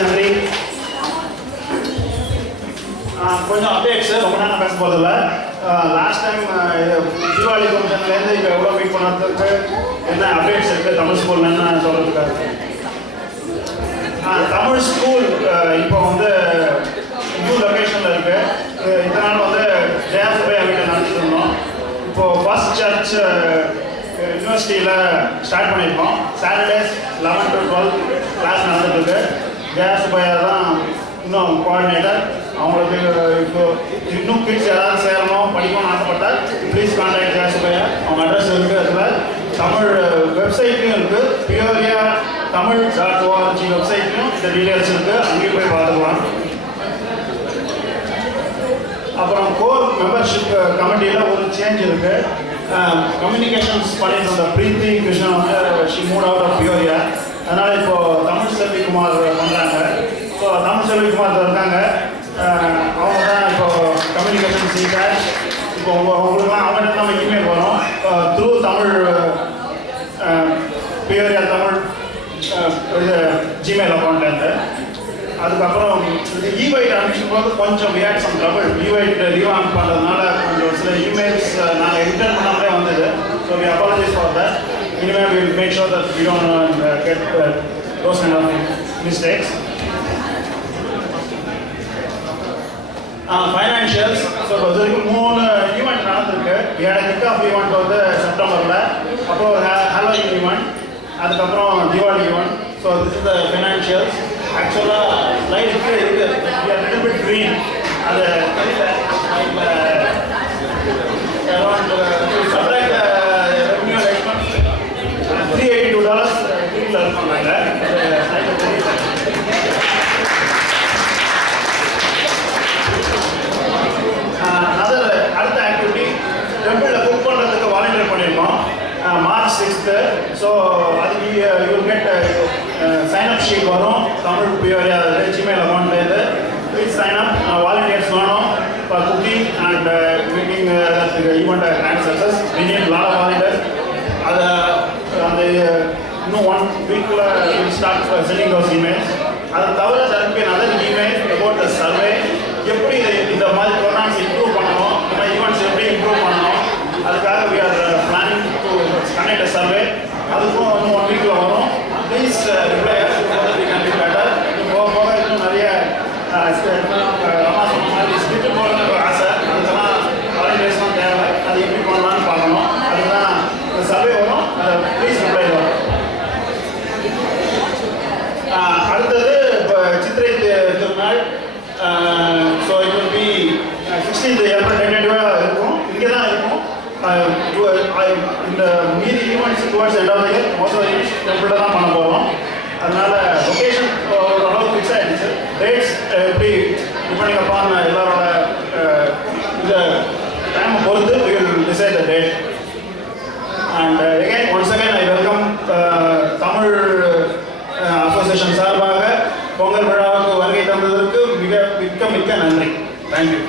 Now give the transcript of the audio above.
நன்றி. கொஞ்சம் அப்டேட்ஸ் ரொம்ப நேரம் பேச போதில்ல. லாஸ்ட் டைம் தீபாவளி ஃபங்க்ஷன்லேருந்து இப்போ எவ்வளோ மீட் பண்ணுறதுக்கு என்ன அப்டேட்ஸ் இருக்குது தமிழ் ஸ்கூல் என்ன சொல்கிறதுக்காக. தமிழ் ஸ்கூல் இப்போ வந்து நியூ லொக்கேஷனில் இருக்குது. இதனால் வந்து ஜெயாசுபையா வீட்டை நடத்திட்டு இருந்தோம். இப்போது ஃபர்ஸ்ட் சர்ச் யூனிவர்சிட்டியில் ஸ்டார்ட் பண்ணியிருக்கோம். சாட்டர்டேஸ் 11 to 12 கிளாஸ் நடந்துட்டுருக்கு. ஜெயாசுபையா தான் இன்னும் கோஆர்டினேட்டர். அவங்களுக்கு இப்போ இன்னும் கிட்ஸ் யாராவது சேரணும் படிக்கணும்னு ஆசைப்பட்டால் ப்ளீஸ் கான்டாக்ட் ஜெயாசுபையா. அவங்க அட்ரஸ் இருக்குது. அதில் தமிழ் வெப்சைட்லையும் இருக்குது. பியூரியா தமிழ்.org வெப்சைட்லையும் இந்த டீட்டெயில்ஸ் இருக்குது. அங்கேயும் போய் பார்த்துக்கலாம். அப்புறம் கோர் மெம்பர்ஷிப் கமிட்டியில் ஒரு சேஞ்ச் இருக்குது. கம்யூனிகேஷன்ஸ் பண்ணிட்டு இருந்த பிரீத்தி கிருஷ்ணன் வந்து ஷி மூட் அவுட் ஆஃப் பியூரியா. அதனால் இப்போது தமிழ் செல்விக்குமார் பண்ணுறாங்க. ஸோ தமிழ் செல்விக்குமார் இருக்காங்க. அவங்க தான் இப்போது கம்யூனிகேஷன் சீட்டாக இப்போ உங்களுக்குலாம் அவங்ககிட்ட நம்ம இமெயில் வரும் த்ரூ தமிழ் பியூரியா தமிழ் இது ஜிமெயில் அக்கௌண்ட்லேருந்து. அதுக்கப்புறம் இந்த இவைட் அனுப்பிச்சும் போது கொஞ்சம் ரியாக்ட் சம் ட்ரபிள். இவைட் ரீவாம்ப் பண்ணுறதுனால கொஞ்சம் சில இமெயில்ஸ் நாங்கள் ரிட்டர்ன் பண்ணாமலே வந்தது. So we apologize for that. இனிமேல் we will make sure that we don't get those kind of mistakes. Financials so இது வரைக்கும் 3 ஈவெண்ட் நடந்திருக்கு. கிக் ஆஃப் ஈவெண்ட் வந்து செப்டம்பரில், அப்புறம் ஹாலோவின் ஈவெண்ட், அதுக்கப்புறம் Deepavali event. So this is the financials. ஆக்சுவலாக லைஃப்க்கு இருக்குது லிட்டில் பிட் க்ரீன். அது சப்ரைட் ரெவன்யூ $382 க்ரீனில் இருக்கோம் நாங்கள். அடுத்த ஆக்டிவிட்டி டெம்பிளில் குக் பண்ணுறதுக்கு வாலண்டியர் பண்ணியிருக்கோம் மார்ச் 6th. ஸோ அதுக்கு யூ கெட் சைன்அப் ஷீட் வரும் தமிழ் பியூரியா ஜிமெயில் அக்கௌண்ட்லேருந்து. Please sign up. வாலண்டியர்ஸ் வேணும் for cooking and making event grand success. We need lot of volunteers. அதை அந்த இன்னும் 1 வீக்கில் ஸ்டார்ட் சென்டிங் தோஸ் இமெயில்ஸ். அதை தவிர தரப்பி other email about the survey. எப்படி இந்த மாதிரி ப்ரோக்ராம்ஸ் இம்ப்ரூவ் பண்ணணும், இந்த மாதிரி ஈவெண்ட்ஸ் எப்படி இம்ப்ரூவ் பண்ணணும், அதுக்காக we are planning to connect a survey. அதுக்கும் இன்னும் 1 வீக்கில் வரும். Please reply we can be better. போக போக இன்னும் நிறைய அம்மா சொன்ன மாதிரி ஸ்கிரிப்ட் போடுறது ஒரு ஆசை. அதுக்கெல்லாம் வாலண்டியர்ஸ்லாம் தேவை. அது எப்படி பண்ணலான்னு பார்க்கணும். அதுதான் இந்த சர்வே வரும். அதை ப்ளீஸ் ரிப்ளை வரும். அடுத்தது இப்போ Chithirai Thirunal. So it will be 16th April டென்டேட்டிவாக இருக்கும். இங்கே தான் இருக்கும். இந்த மீதி events towards end of the year most of events டெம்பிளில் தான் பண்ண போகிறோம். அதனால் லொக்கேஷன் ஓரளவு ஃபிக்ஸ் ஆகிடுச்சு. டேட்ஸ் எப்படி டிபெண்டிங் அப்பான் எல்லாரோட இந்த டைமை பொறுத்து we will decide the date. And again once again I welcome Tamil association சார்பாக பொங்கல் விழாவுக்கு வருகை தந்ததற்கு மிக மிக்க நன்றி. தேங்க்யூ.